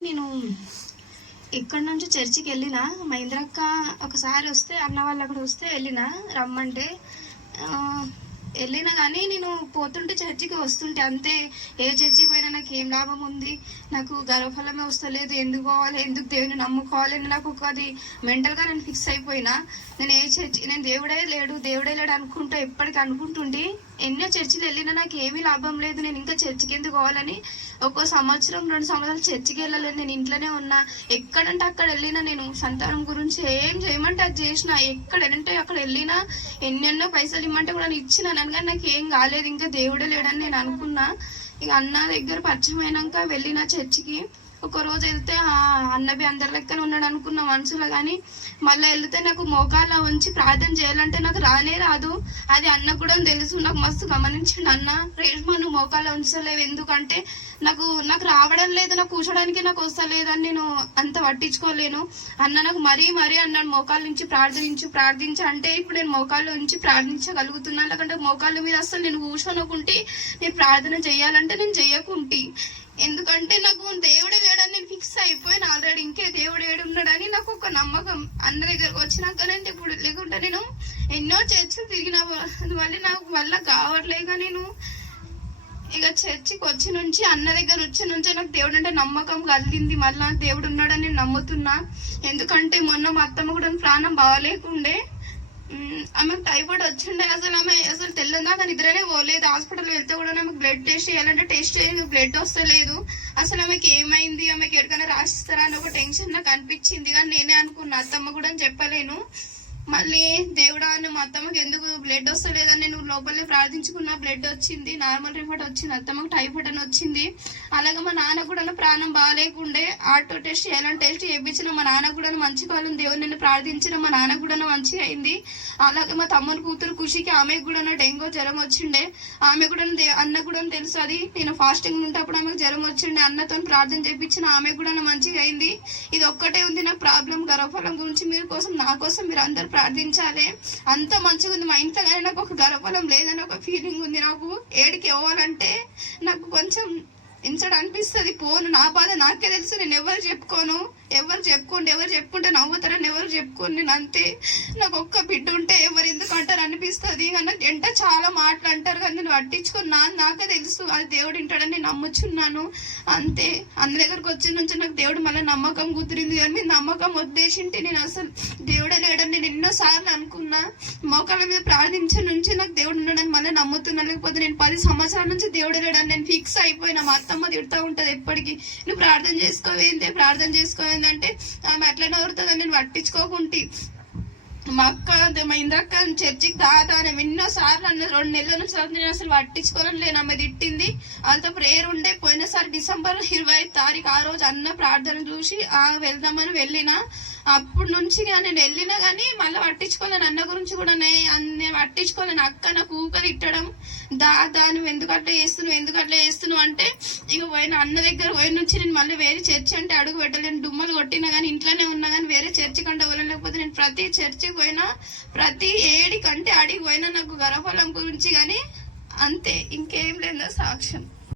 నేను ఇక్కడ నుంచి చర్చికి వెళ్ళిన మహేంద్రక్క ఒకసారి వస్తే అన్న వాళ్ళు అక్కడ వస్తే వెళ్ళిన రమ్మంటే వెళ్ళిన కానీ నేను పోతుంటే చర్చికి వస్తుంటే అంతే. ఏ చర్చికి పోయినా నాకు ఏం లాభం ఉంది? నాకు గర్వఫలమే వస్తలేదు. ఎందుకు పోవాలి? ఎందుకు దేవుని నమ్ముకోవాలి? అని నాకు ఒక అది మెంటల్గా నేను ఫిక్స్ అయిపోయినా. నేను ఏ చర్చి నేను దేవుడే లేడు దేవుడే లేడు అనుకుంటూ ఎప్పటికీ అనుకుంటుండి ఎన్నో చర్చిలు వెళ్ళినా నాకు ఏమీ లాభం లేదు. నేను ఇంకా చర్చికి ఎందుకు పోవాలని ఒక్కో సంవత్సరం రెండు సంవత్సరాలు చర్చికి వెళ్ళలేదు. నేను ఇంట్లోనే ఉన్నా. ఎక్కడంటే అక్కడ వెళ్ళినా నేను సంతానం గురించి ఏం చేయమంటే అది చేసిన. ఎక్కడంటే అక్కడ వెళ్ళినా ఎన్నెన్నో పైసలు ఇమ్మంటే కూడా నేను ఇచ్చిన. కానీ నాకు ఏం కాలేదు. ఇంకా దేవుడే లేడని నేను అనుకున్నా. ఇక అన్న దగ్గర పరిచయం అయినాక వెళ్ళిన చర్చికి. ఒక రోజు వెళ్తే ఆ అన్నబి అందరి లెక్కన ఉన్నాడు అనుకున్న మనసులో కానీ మళ్ళీ వెళ్తే నాకు మోకాళ్ళ ఉంచి ప్రార్థన చేయాలంటే నాకు రానే రాదు. అది అన్న కూడా తెలుసు. నాకు మస్తు గమనించిండు అన్న. రేష్మా నువ్వు మోకాళ్ళ ఉంచలేవు ఎందుకంటే నాకు నాకు రావడం లేదు. నాకు కూర్చోడానికి నాకు వస్తలేదు అని నేను అంత పట్టించుకోలేను. అన్న నాకు మరీ మరీ అన్నాడు మోకాళ్ళ నుంచి ప్రార్థించు ప్రార్థించు అంటే ఇప్పుడు నేను మోకాళ్ళు ఉంచి ప్రార్థించగలుగుతున్నాను లేకుంటే మోకాళ్ళ మీద అసలు నేను కూర్చోనుకుంటే నేను ప్రార్థన చేయాలంటే నేను చేయకుంటే. ఎందుకంటే నాకు దేవుడే లేడని నేను ఫిక్స్ అయిపోయాను ఆల్రెడీ. ఇంకే దేవుడు ఏడున్నాడని నాకు ఒక నమ్మకం. అన్న దగ్గరకు వచ్చినాకనే ఇప్పుడు లేకుంటే నేను ఎన్నో చర్చలు తిరిగిన మళ్ళీ నాకు వల్ల కావట్లేక నేను. ఇక చర్చికి వచ్చి నుంచి అన్న దగ్గర వచ్చి నుంచి నాకు దేవుడు అంటే నమ్మకం కలిగింది. మళ్ళీ దేవుడు ఉన్నాడని నేను నమ్ముతున్నా. ఎందుకంటే మొన్న మా అత్తమ్మ కూడా ప్రాణం బాగాలేకుండే ఆమెకు టైఫాయిడ్ వచ్చిండే అసలు ఆమె అసలు తెల్లందాక నిద్రనే పోలేదు. హాస్పిటల్ వెళ్తే కూడా ఆమెకు బ్లడ్ టెస్ట్ చేయాలంటే టెస్ట్ చేయను బ్లడ్ వస్తలేదు. అసలు ఆమెకి ఏమైంది? ఆమెకి ఎక్కడికైనా రాసిస్తారా అని ఒక టెన్షన్ నాకు అనిపించింది. కానీ నేనే అనుకున్నా అత్తమ్మ కూడా అని చెప్పలేను. మళ్ళీ దేవుడా నువ్వు మా అత్తమ్మకి ఎందుకు బ్లడ్ వస్తలేదని నేను లోపలే ప్రార్థించుకున్నా. బ్లడ్ వచ్చింది నార్మల్ రిపోర్ట్ వచ్చింది అత్తమ్మకి టైఫాయిడ్ అని వచ్చింది. అలాగే మా నాన్న కూడా ప్రాణం బాగాలేకుండే ఆటో టెస్ట్ చేయాలని టెస్ట్ చేయించిన మా నాన్న కూడా మంచి కాలం దేవుని నేను ప్రార్థించిన మా నాన్న కూడా మంచిగా అయింది. అలాగే మా తమ్ముని కూతురు ఖుషికి ఆమెకు కూడా డెంగూ జ్వరం వచ్చిండే. ఆమె కూడా అన్న కూడా తెలుసు అది. నేను ఫాస్టింగ్ ఉంటప్పుడు ఆమెకు జ్వరం వచ్చిండే అన్నతో ప్రార్థన చేయించిన ఆమె కూడా మంచిగా అయింది. ఇది ఒక్కటే ఉంది నా ప్రాబ్లం గర్వఫలం గురించి మీరు కోసం నా కోసం మీరు అందరు ప్రార్థించాలి అంత మంచిగా ఉంది. మా ఇంట్లో కానీ నాకు ఒక గర్వఫలం లేదని ఒక ఫీలింగ్ ఉంది. నాకు ఏడికి ఇవ్వాలంటే నాకు కొంచెం ఇన్సడ్ అనిపిస్తుంది. పోను నా బాధ నాకే తెలుసు. నేను ఎవరు చెప్పుకోను. ఎవరు చెప్పుకోండి ఎవరు చెప్పుకుంటే నవ్వుతారని ఎవరు చెప్పుకోండి. నేను అంతే. నాకు ఒక్క బిడ్డ ఉంటే ఎవరు ఎందుకు అంటారు అనిపిస్తుంది. నాకు ఎంట చాలా మాటలు అంటారు కానీ నేను పట్టించుకుని. నా నాకే తెలుసు అది దేవుడు వింటాడని నేను నమ్ముచున్నాను. అంతే. అందరి దగ్గరకు వచ్చిన నుంచి నాకు దేవుడు మళ్ళీ నమ్మకం కుదిరింది కానీ నమ్మకం ఉద్దేశింటే నేను అసలు దేవుడే లేడని నేను ఎన్నోసార్లు అనుకున్నా. మోకాళ్ళ మీద ప్రార్థించే నుంచి నాకు దేవుడు ఉన్నాడని మళ్ళీ నమ్ముతున్నా. లేకపోతే నేను పది సంవత్సరాల నుంచి దేవుడే లేడని నేను ఫిక్స్ అయిపోయినా. మా అత్తమ్మ తిడుతూ ఉంటుంది ఎప్పటికీ. నువ్వు ప్రార్థన చేసుకోవేందే ప్రార్థన చేసుకోవేందంటే ఆమె అట్లనే నవ్వుతుంది నేను పట్టించుకోకుంటే. మా అక్క మా ఇంద్రక్క చర్చికి దాదా అని ఎన్నో సార్లు అన్న రెండు నెలల నుంచి నేను అసలు పట్టించుకోవడం లేను. ఆమె తిట్టింది. వాళ్ళతో ప్రేయర్ ఉండే పోయినసారి డిసెంబర్ ఇరవై ఐదు తారీఖు ఆ రోజు అన్న ప్రార్థన చూసి ఆ వెళ్దామని వెళ్ళిన అప్పుడు నుంచి నేను వెళ్ళినా కానీ మళ్ళీ పట్టించుకోలేను అన్న గురించి కూడా నేను అన్ని పట్టించుకోలేను అక్క నాకు ఊక తిట్టడం దా దా నువ్వు ఎందుకు అట్లా చేస్తున్నావు ఎందుకు అట్లా చేస్తున్నావు? అంటే ఇక పోయిన అన్న దగ్గర పోయిన నుంచి నేను మళ్ళీ వేరే చర్చి అంటే అడుగు పెట్టలేను డుమ్మలు కొట్టినా కానీ ఇంట్లోనే ఉన్నా కానీ వేరే చర్చి కంటే పోలేను. లేకపోతే నేను ప్రతి చర్చికి పోయినా ప్రతి ఏడి కంటే అడిగి పోయినా నాకు గర్భఫలం గురించి కానీ అంతే. ఇంకేం లేదా సాక్ష్యం.